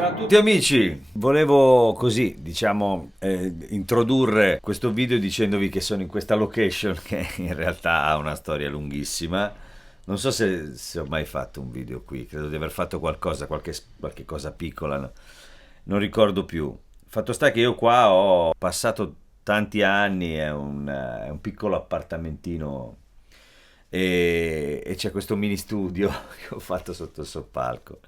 Ciao a tutti amici, volevo così, diciamo, introdurre questo video dicendovi che sono in questa location che in realtà ha una storia lunghissima. Non so se ho mai fatto un video qui, credo di aver fatto qualcosa, qualche cosa piccola, no? Non ricordo più. Fatto sta che io qua ho passato tanti anni, è un piccolo appartamentino e c'è questo mini studio che ho fatto sotto il soppalco.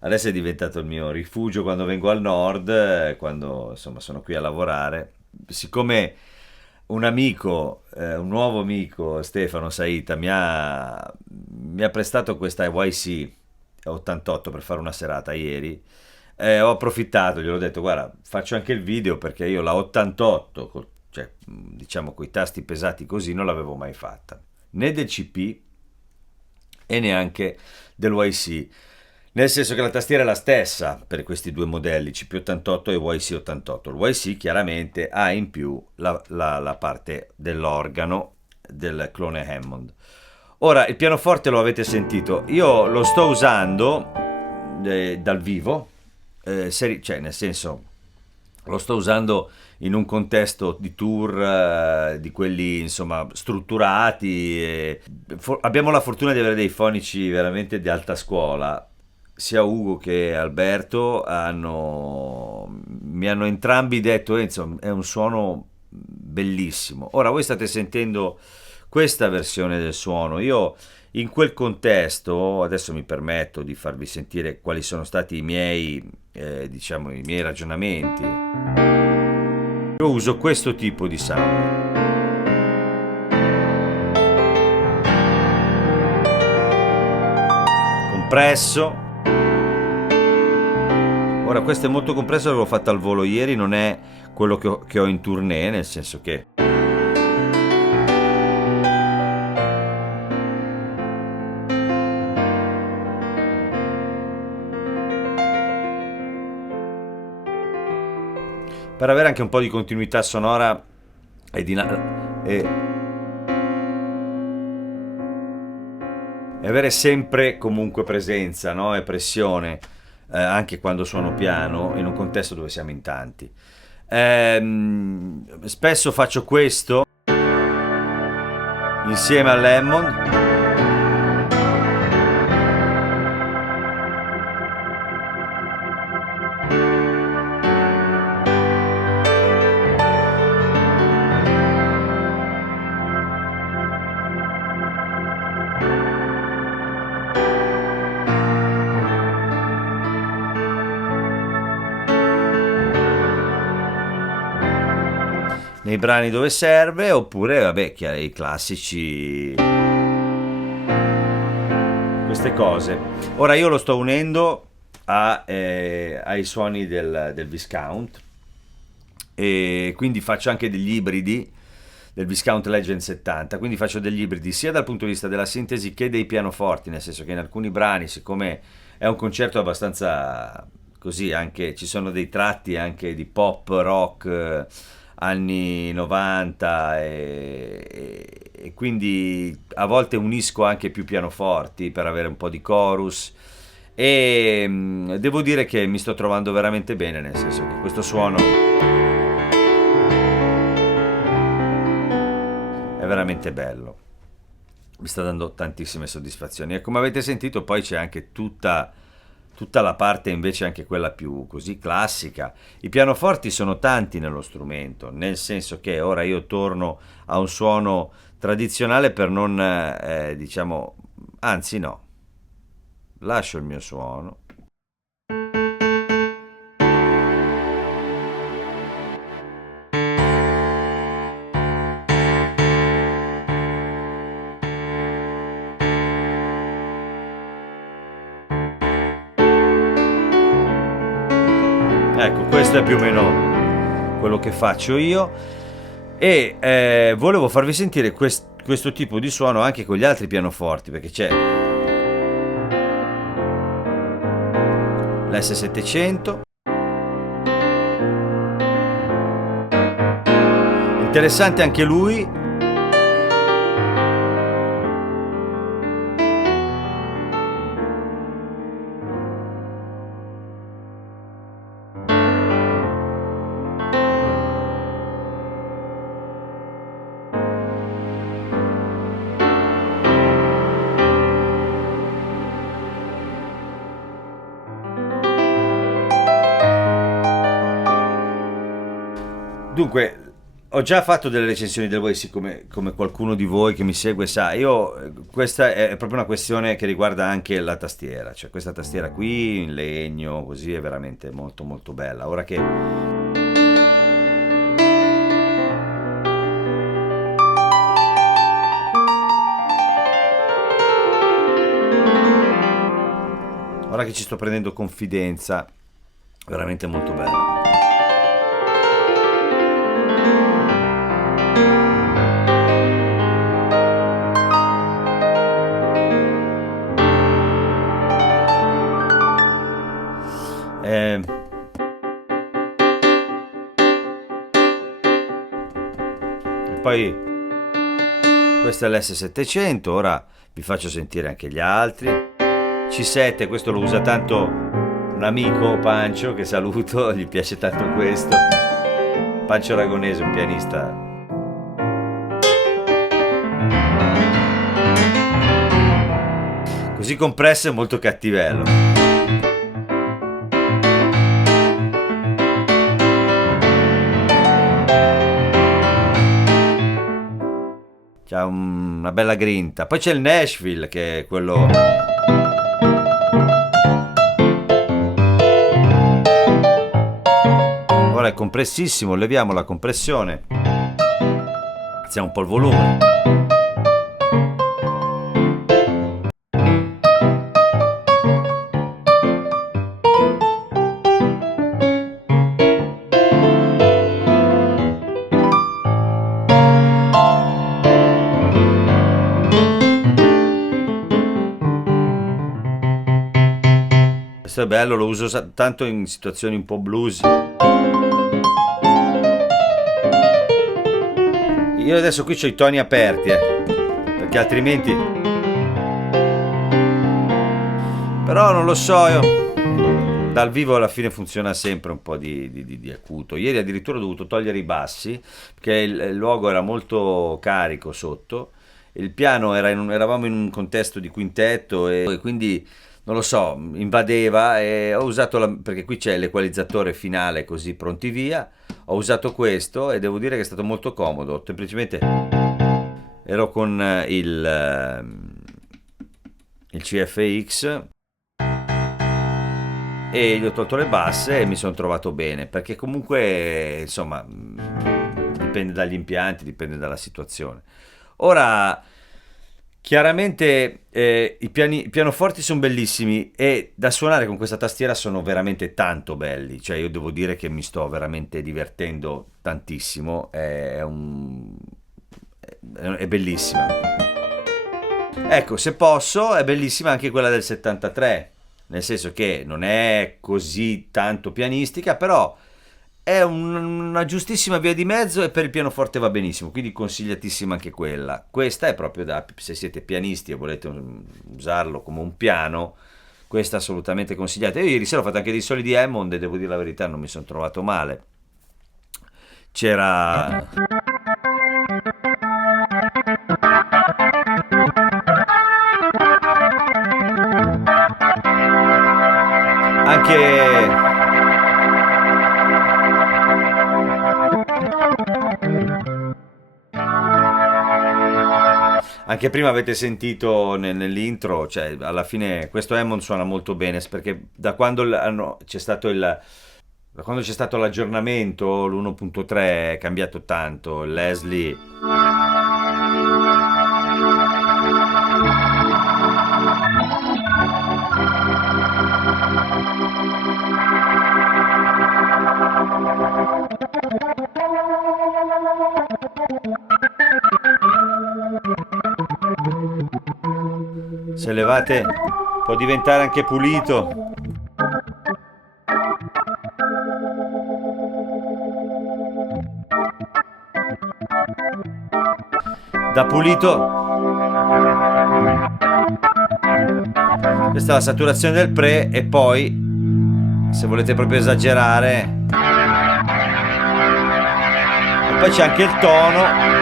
Adesso è diventato il mio rifugio quando vengo al nord, quando insomma sono qui a lavorare. Siccome un amico, un nuovo amico, Stefano Saita, mi ha prestato questa YC 88 per fare una serata ieri, ho approfittato, gliel'ho detto, guarda, faccio anche il video perché io la 88, cioè diciamo coi tasti pesati così, non l'avevo mai fatta, né del CP e neanche del YC. Nel senso che la tastiera è la stessa per questi due modelli, CP88 e YC88. Il YC chiaramente ha in più la parte dell'organo del clone Hammond. Ora, il pianoforte lo avete sentito, io lo sto usando dal vivo, cioè nel senso lo sto usando in un contesto di tour di quelli insomma strutturati. Abbiamo la fortuna di avere dei fonici veramente di alta scuola. Sia Ugo che Alberto mi hanno entrambi detto: Enzo, è un suono bellissimo. Ora voi state sentendo questa versione del suono. Io in quel contesto adesso mi permetto di farvi sentire quali sono stati diciamo, i miei ragionamenti. Io uso questo tipo di sound. Compresso. Ora questo è molto compresso, l'avevo fatto al volo ieri, non è quello che ho in tournée, nel senso che per avere anche un po' di continuità sonora e avere sempre comunque presenza, no? E pressione, anche quando suono piano in un contesto dove siamo in tanti. Spesso faccio questo insieme a Lemon. Nei brani dove serve, oppure vabbè, i classici, queste cose. Ora io lo sto unendo ai suoni del Viscount, e quindi faccio anche degli ibridi del Viscount Legend 70, quindi faccio degli ibridi sia dal punto di vista della sintesi che dei pianoforti, nel senso che in alcuni brani, siccome è un concerto abbastanza così, anche ci sono dei tratti anche di pop rock anni 90, e quindi a volte unisco anche più pianoforti per avere un po' di chorus, e devo dire che mi sto trovando veramente bene, nel senso che questo suono è veramente bello, mi sta dando tantissime soddisfazioni, e come avete sentito poi c'è anche tutta la parte invece anche quella più così classica. I pianoforti sono tanti nello strumento, nel senso che ora io torno a un suono tradizionale per non diciamo, anzi no, lascio il mio suono. Ecco, questo è più o meno quello che faccio io, e volevo farvi sentire questo tipo di suono anche con gli altri pianoforti, perché c'è l'S700, interessante anche lui. Dunque, ho già fatto delle recensioni del Voice, come qualcuno di voi che mi segue sa. Questa è proprio una questione che riguarda anche la tastiera, cioè questa tastiera qui in legno, così, è veramente molto molto bella. Ora che ci sto prendendo confidenza, veramente molto bella. E poi questo è l'S700, ora vi faccio sentire anche gli altri. C7, questo lo usa tanto un amico, Pancio, che saluto, gli piace tanto questo. Pancio Aragonese, un pianista. Così compresso è molto cattivello. C'ha una bella grinta. Poi c'è il Nashville, che è quello... Ora è compressissimo, leviamo la compressione. Alziamo un po' il volume. Questo è bello, lo uso tanto in situazioni un po' blues. Io adesso qui ho i toni aperti, perché altrimenti... Però non lo so, io... Dal vivo alla fine funziona sempre un po' di acuto. Ieri addirittura ho dovuto togliere i bassi, perché il luogo era molto carico sotto. Il piano eravamo in un contesto di quintetto e quindi... Non lo so, invadeva e ho usato, perché qui c'è l'equalizzatore finale così pronti via, ho usato questo e devo dire che è stato molto comodo, semplicemente ero con il CFX e gli ho tolto le basse e mi sono trovato bene, perché comunque insomma dipende dagli impianti, dipende dalla situazione. Ora... Chiaramente i pianoforti sono bellissimi e da suonare con questa tastiera sono veramente tanto belli, cioè io devo dire che mi sto veramente divertendo tantissimo, è bellissima. Ecco, se posso, è bellissima anche quella del 73, nel senso che non è così tanto pianistica, però è una giustissima via di mezzo e per il pianoforte va benissimo, quindi consigliatissima anche quella. Questa è proprio da, se siete pianisti e volete usarlo come un piano, questa è assolutamente consigliata. Io ieri sera ho fatto anche dei soli di Hammond e devo dire la verità, non mi sono trovato male. C'era... Anche... Anche prima avete sentito nell'intro, cioè alla fine questo Hammond suona molto bene, perché da quando c'è stato da quando c'è stato l'aggiornamento, l'1.3 è cambiato tanto, il Leslie... Se levate può diventare anche pulito. Da pulito. Questa è la saturazione del pre e poi, se volete proprio esagerare, e poi c'è anche il tono.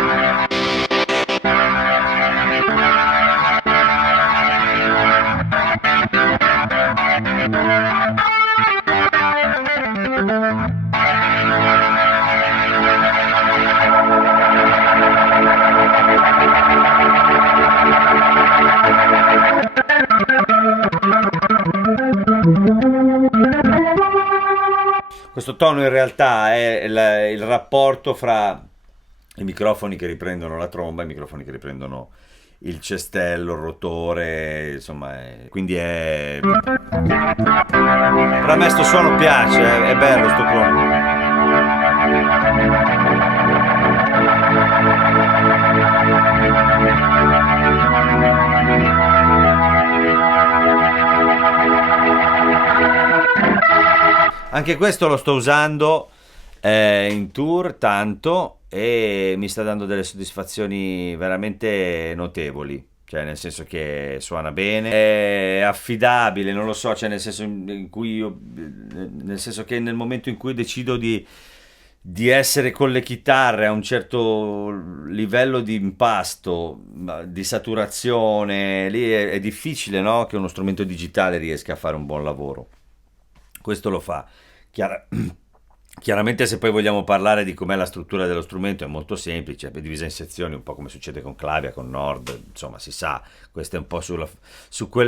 Questo tono in realtà è il rapporto fra i microfoni che riprendono la tromba e i microfoni che riprendono il cestello, il rotore, insomma, quindi è... Però a me sto suono piace, è bello sto clone. Anche questo lo sto usando in tour tanto e mi sta dando delle soddisfazioni veramente notevoli. cioè nel senso che suona bene, è affidabile, non lo so, cioè nel senso in cui io, nel senso che nel momento in cui decido di essere con le chitarre a un certo livello di impasto, di saturazione, lì è difficile, no? Che uno strumento digitale riesca a fare un buon lavoro. Questo lo fa. Chiara- Chiaramente se poi vogliamo parlare di com'è la struttura dello strumento è molto semplice, è divisa in sezioni, un po' come succede con Clavia, con Nord, insomma si sa, questo è un po'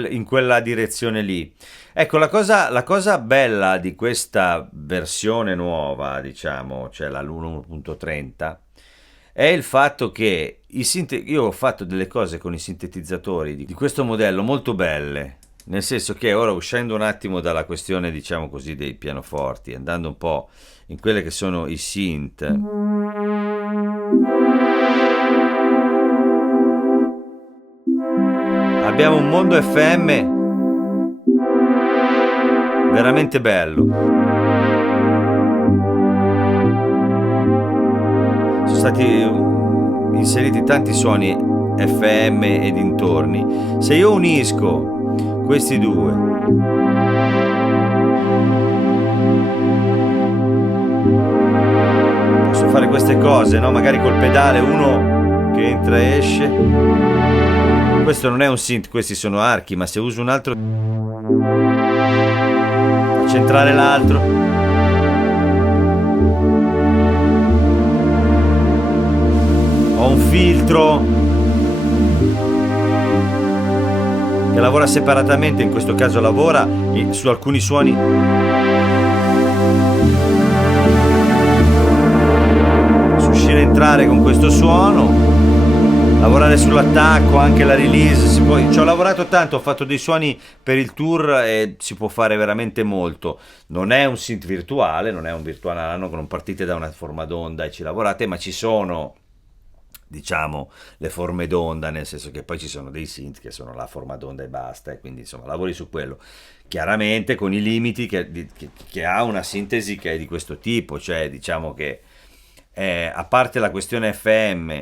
in quella direzione lì. Ecco, la cosa bella di questa versione nuova, diciamo, cioè la 1.30, è il fatto che io ho fatto delle cose con i sintetizzatori di questo modello molto belle, nel senso che ora uscendo un attimo dalla questione, diciamo così, dei pianoforti, andando un po' in quelle che sono i synth, abbiamo un mondo FM veramente bello. Sono stati inseriti tanti suoni FM e dintorni. Se io unisco questi due, posso fare queste cose, no? Magari col pedale uno che entra e esce. Questo non è un synth, questi sono archi, ma se uso un altro faccio entrare l'altro. Ho un filtro che lavora separatamente, in questo caso lavora su alcuni suoni. Posso uscire e entrare con questo suono, lavorare sull'attacco, anche la release. Ci ho lavorato tanto, ho fatto dei suoni per il tour e si può fare veramente molto. Non è un synth virtuale, non è un virtual nano, non partite da una forma d'onda e ci lavorate, ma ci sono, diciamo, le forme d'onda, nel senso che poi ci sono dei synth che sono la forma d'onda e basta, e quindi insomma lavori su quello, chiaramente con i limiti che ha una sintesi che è di questo tipo, cioè diciamo che a parte la questione FM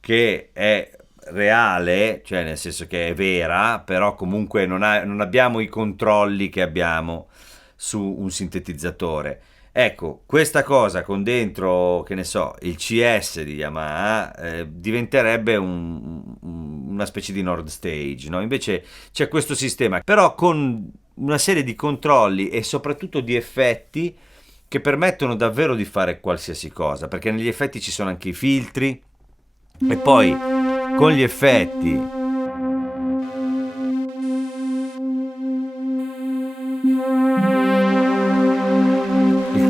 che è reale, cioè nel senso che è vera, però comunque non abbiamo i controlli che abbiamo su un sintetizzatore. Ecco, questa cosa con dentro, che ne so, il CS di Yamaha diventerebbe una specie di Nord Stage, no? Invece c'è questo sistema, però con una serie di controlli e soprattutto di effetti che permettono davvero di fare qualsiasi cosa, perché negli effetti ci sono anche i filtri e poi con gli effetti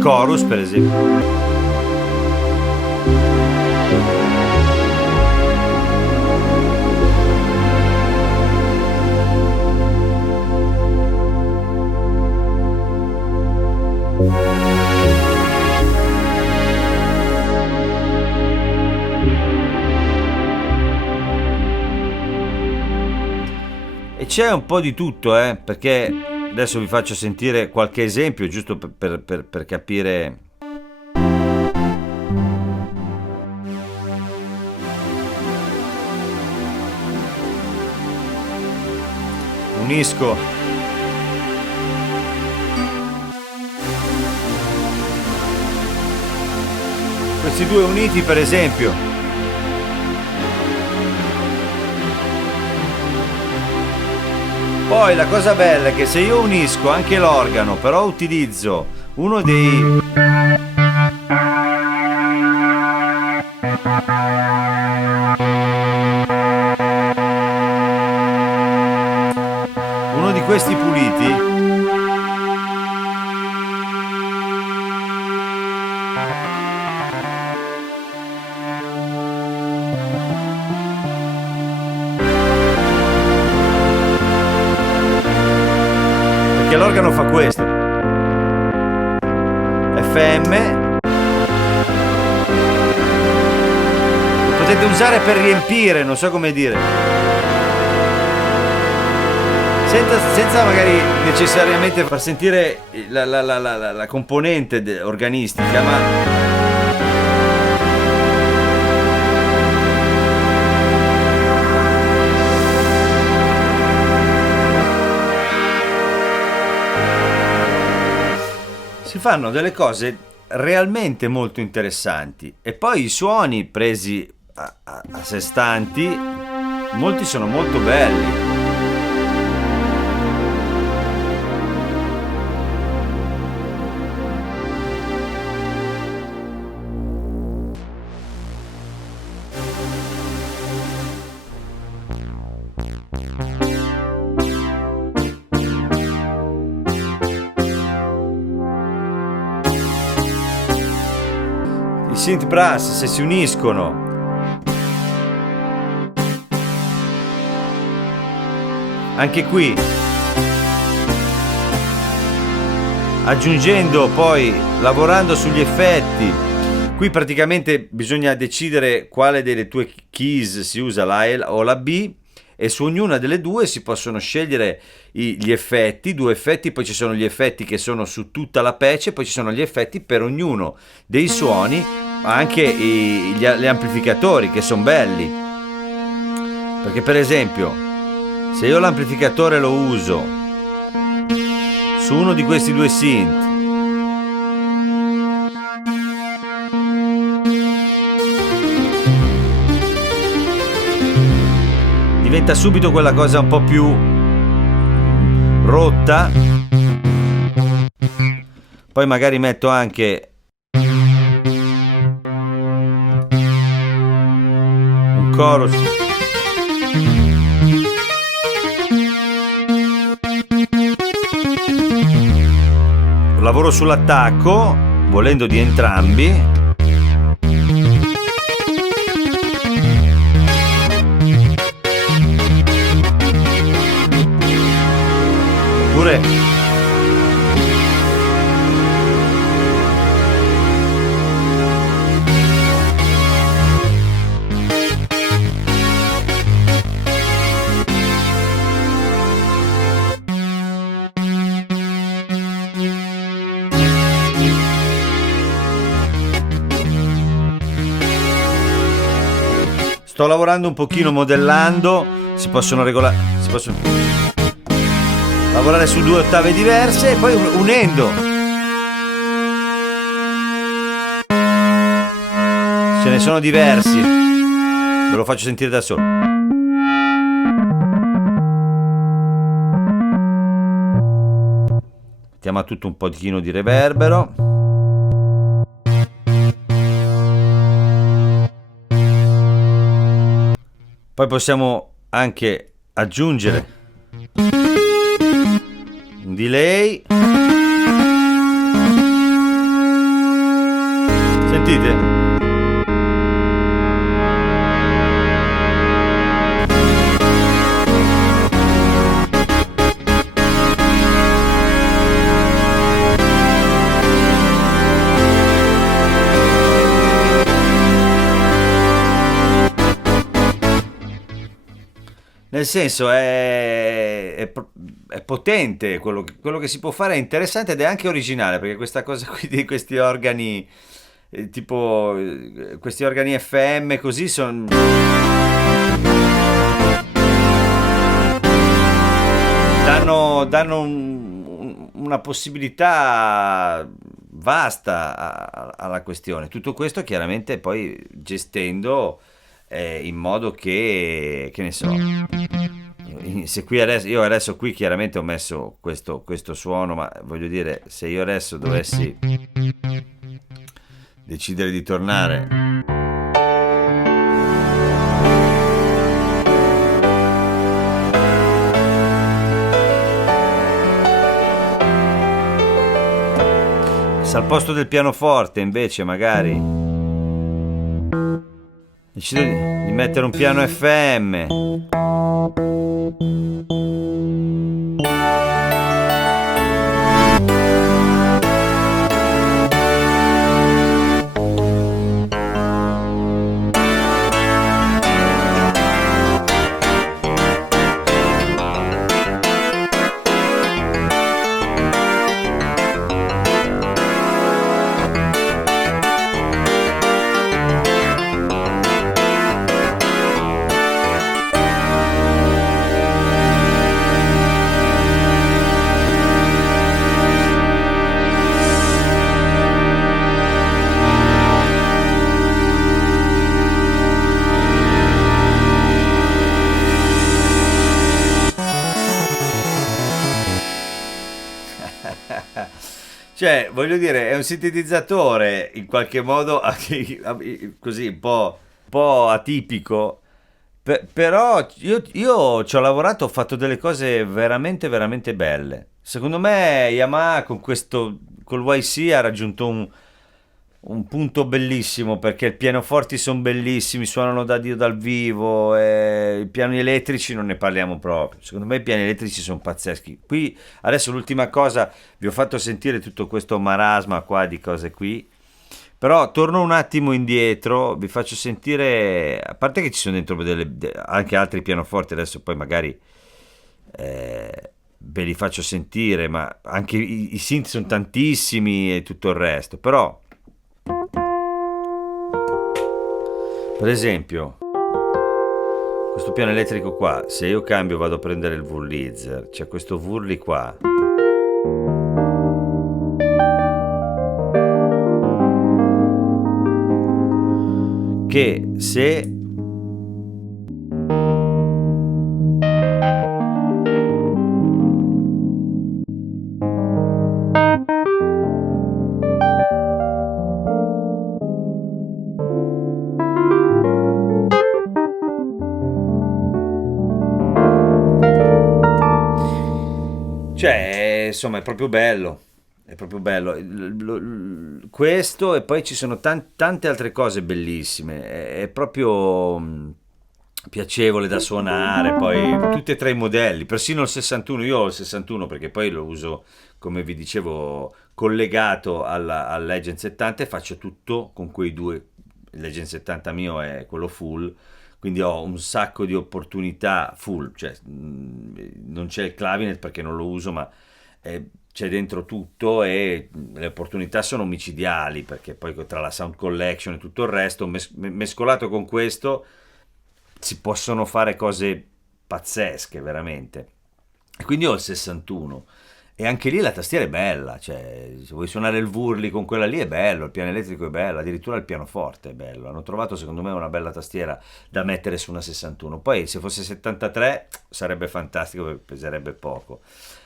chorus per esempio. E c'è un po' di tutto, perché adesso vi faccio sentire qualche esempio giusto per capire. Unisco questi due uniti per esempio. Poi la cosa bella è che se io unisco anche l'organo, però utilizzo uno di questi puliti, perché l'organo fa questo. FM lo potete usare per riempire, non so come dire, senza magari necessariamente far sentire la componente organistica, ma si fanno delle cose realmente molto interessanti, e poi i suoni presi a sé stanti, molti sono molto belli. I synth brass, se si uniscono anche qui, aggiungendo poi, lavorando sugli effetti, qui praticamente bisogna decidere quale delle tue keys si usa, la A o la B, e su ognuna delle due si possono scegliere gli effetti, 2 effetti, poi ci sono gli effetti che sono su tutta la patch, e poi ci sono gli effetti per ognuno dei suoni, anche gli amplificatori, che sono belli, perché per esempio se io l'amplificatore lo uso su uno di questi 2 synth, diventa subito quella cosa un po' più rotta. Poi magari metto anche un chorus, lavoro sull'attacco, volendo di entrambi. Oppure sto lavorando un pochino, modellando, si possono lavorare su 2 ottave diverse, e poi unendo ce ne sono diversi, ve lo faccio sentire da solo. Mettiamo a tutto un pochino di reverbero. Poi possiamo anche aggiungere un delay. Sentite? Nel senso è potente, quello che si può fare è interessante ed è anche originale, perché questa cosa qui di questi organi, tipo questi organi FM così, danno una possibilità vasta alla questione. Tutto questo chiaramente poi gestendo in modo che ne so, se qui adesso, io adesso qui chiaramente ho messo questo suono, ma voglio dire, se io adesso dovessi decidere di tornare se al posto del pianoforte invece magari decido di mettere un piano FM, Cioè, voglio dire, è un sintetizzatore in qualche modo così un po' atipico. Però io ci ho lavorato, ho fatto delle cose veramente, veramente belle. Secondo me Yamaha con questo, col YC ha raggiunto un punto bellissimo perché i pianoforti sono bellissimi, suonano da Dio dal vivo, e i piani elettrici non ne parliamo proprio. Secondo me i piani elettrici sono pazzeschi. Qui adesso l'ultima cosa, vi ho fatto sentire tutto questo marasma qua di cose qui. Però torno un attimo indietro, vi faccio sentire, a parte che ci sono dentro anche altri pianoforti, adesso poi magari ve li faccio sentire, ma anche i synth sono tantissimi e tutto il resto, però per esempio questo piano elettrico qua, se io cambio vado a prendere il Wurlitzer, c'è questo Wurli qua che se cioè insomma è proprio bello. È proprio bello questo, e poi ci sono tante altre cose bellissime. È proprio piacevole da suonare. Poi tutti e tre i modelli, persino il 61. Io ho il 61 perché poi lo uso, come vi dicevo, collegato al Legend 70 e faccio tutto con quei due. Il Legend 70 mio è quello full, quindi ho un sacco di opportunità full, cioè non c'è il clavinet perché non lo uso, ma c'è dentro tutto e le opportunità sono micidiali perché poi tra la sound collection e tutto il resto mescolato con questo si possono fare cose pazzesche veramente. E quindi ho il 61 e anche lì la tastiera è bella, cioè se vuoi suonare il Wurli con quella lì è bello, il piano elettrico è bello, addirittura il pianoforte è bello. Hanno trovato secondo me una bella tastiera da mettere su una 61. Poi se fosse 73 sarebbe fantastico perché peserebbe poco,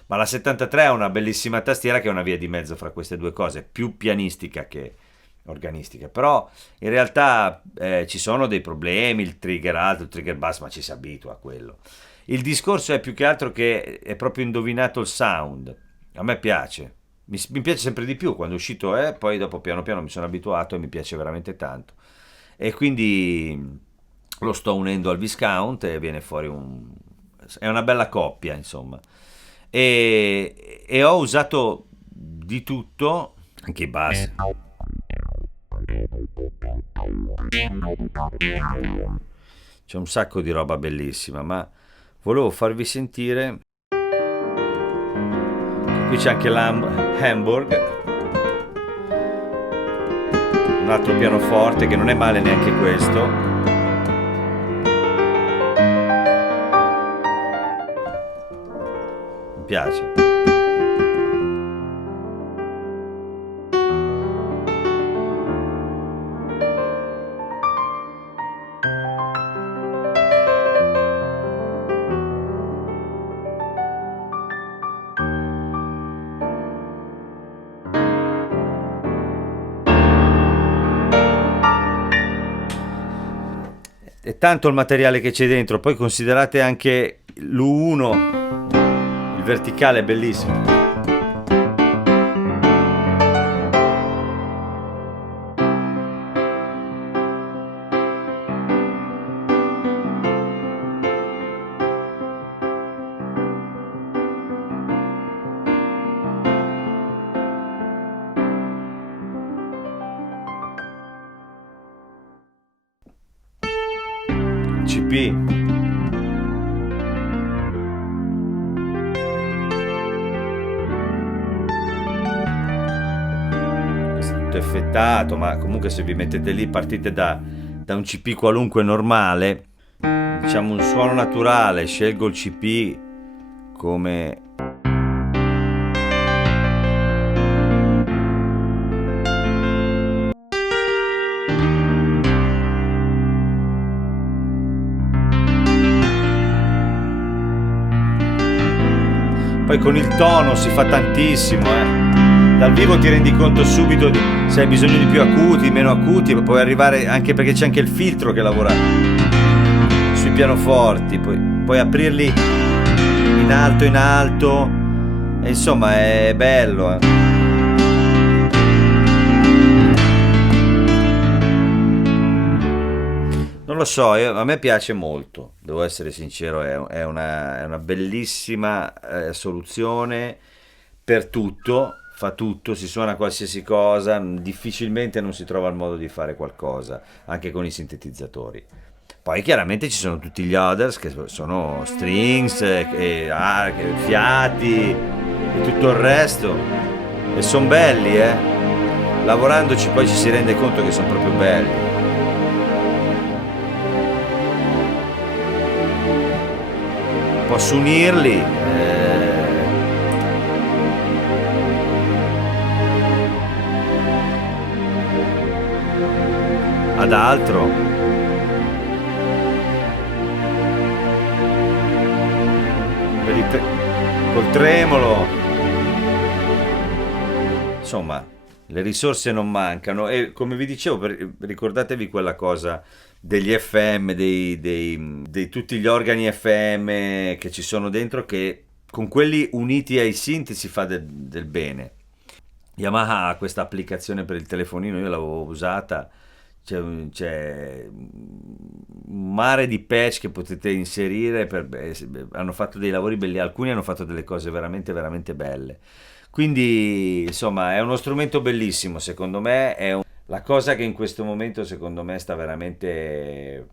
ma la 73 ha una bellissima tastiera che è una via di mezzo fra queste due cose, più pianistica che organistica. Però in realtà ci sono dei problemi, il trigger alto, il trigger basso, ma ci si abitua a quello. Il discorso è più che altro che è proprio indovinato il sound. A me piace, mi piace sempre di più quando è uscito, poi dopo piano piano mi sono abituato e mi piace veramente tanto. E quindi lo sto unendo al Viscount e viene fuori è una bella coppia, insomma. E ho usato di tutto, anche i bassi. C'è un sacco di roba bellissima, ma volevo farvi sentire che qui c'è anche l'Hamburg, un altro pianoforte che non è male neanche questo. Mi piace. È tanto il materiale che c'è dentro, poi considerate anche l'U1, il verticale è bellissimo. CP. Tutto effettato, ma comunque se vi mettete lì partite da un CP qualunque normale, diciamo un suono naturale, scelgo il CP come poi con il tono si fa tantissimo, dal vivo ti rendi conto subito se hai bisogno di più acuti, meno acuti, puoi arrivare anche perché c'è anche il filtro che lavora sui pianoforti, puoi aprirli in alto, e insomma è bello. Non lo so, a me piace molto, devo essere sincero, è una bellissima soluzione per tutto, fa tutto, si suona qualsiasi cosa, difficilmente non si trova il modo di fare qualcosa, anche con i sintetizzatori. Poi chiaramente ci sono tutti gli others che sono strings, fiati e tutto il resto, e sono belli, eh. Lavorandoci poi ci si rende conto che sono proprio belli. Posso unirli ad altro. Col tremolo. Insomma, le risorse non mancano e come vi dicevo, ricordatevi quella cosa degli FM, dei tutti gli organi FM che ci sono dentro, che con quelli uniti ai synth si fa del bene. Yamaha ha questa applicazione per il telefonino, io l'avevo usata, c'è un mare di patch che potete inserire, hanno fatto dei lavori belli, alcuni hanno fatto delle cose veramente veramente belle. Quindi insomma è uno strumento bellissimo, secondo me la cosa che in questo momento secondo me sta veramente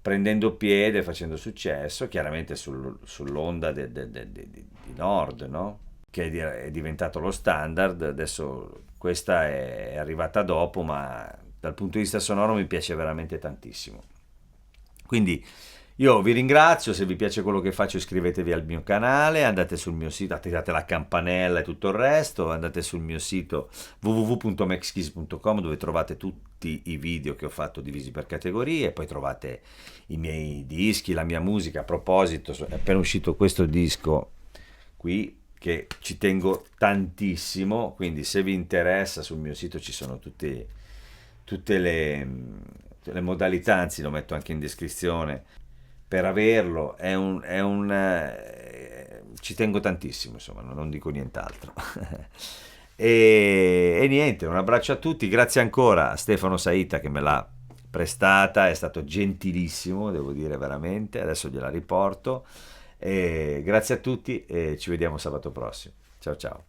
prendendo piede, facendo successo, chiaramente sull'onda di Nord, no? Che è diventato lo standard. Adesso questa è arrivata dopo, ma dal punto di vista sonoro mi piace veramente tantissimo. Quindi io vi ringrazio, se vi piace quello che faccio iscrivetevi al mio canale, andate sul mio sito, attivate la campanella e tutto il resto, andate sul mio sito www.maxkeys.com dove trovate tutti i video che ho fatto divisi per categorie, poi trovate i miei dischi, la mia musica. A proposito, è appena uscito questo disco qui che ci tengo tantissimo, quindi se vi interessa sul mio sito ci sono tutte le modalità, anzi lo metto anche in descrizione per averlo. Ci tengo tantissimo, insomma, non dico nient'altro. E niente, un abbraccio a tutti, grazie ancora a Stefano Saita che me l'ha prestata, è stato gentilissimo, devo dire veramente, adesso gliela riporto. E grazie a tutti e ci vediamo sabato prossimo. Ciao ciao.